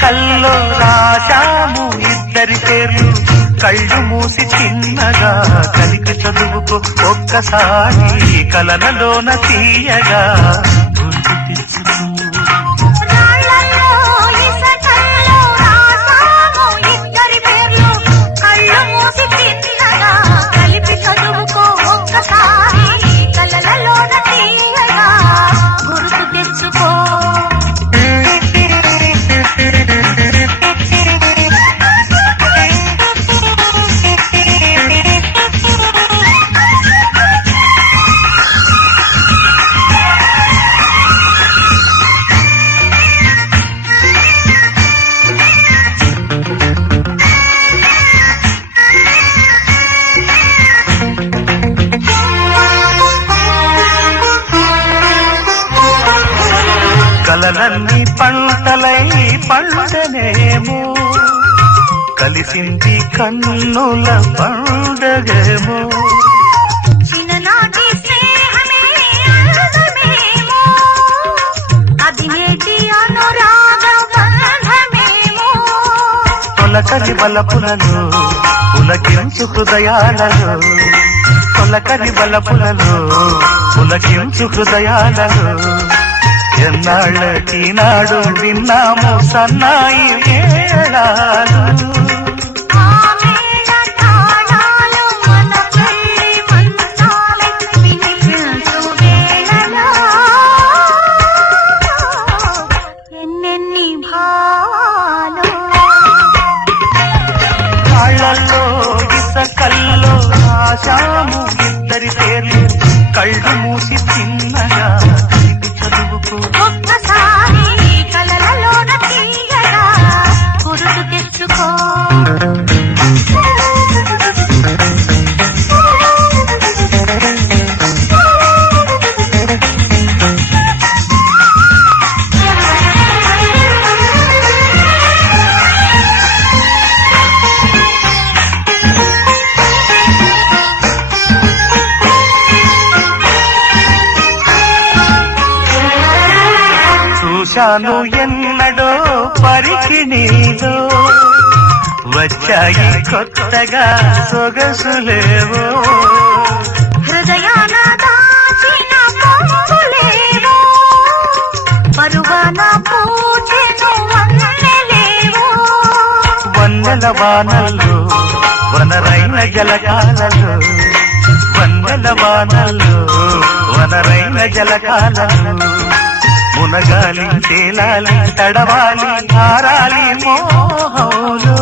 కల్లో రాశాము ఇద్దరి పేర్లు కళ్ళు మూసి చిన్నగా కలిపి చదువుకో ఒక్కసారి కలనలోన తీయగా గుర్తు తెచ్చుకో కలలన్నీ పంటలై పండనేమో కలిసింది కన్నుల పండగేమో చిన్ననాటి స్నేహమే అందమేమో అది నేటి అనురాగ బంధమేమో తొలకరి బలపులలో పులకించు హృదయాలలో తొలకరి బలపులలో పులకించు హృదయాలలో ఎన్నాళ్ళకి నాడు విన్నాము సన్నాయి మేళాలు ఎన్నెన్ని భావాలు కాళ్ళల్లో ఇసకల్లో రాశాము ఇద్దరి పేర్లు కళ్ళు మూసి చిన్నగా చదువుకో ఒక్కసారి కలలలోన తీయగా గుర్తు తెచ్చుకో చూశాను ఎన్నడో పరికిణీలో వచ్చాయి కొత్తగా సొగసులేవో హృదయాన దాచిన పొంగులేవో పరువాన పూచెను వన్నెలేవో వన్నెల వానల్లో వనరైన జలకాలలో వన్నెల వానల్లో వనరైన జలకాలలో మునగాలి తేలాలి తడవాలి ఆరాలి మోహంలో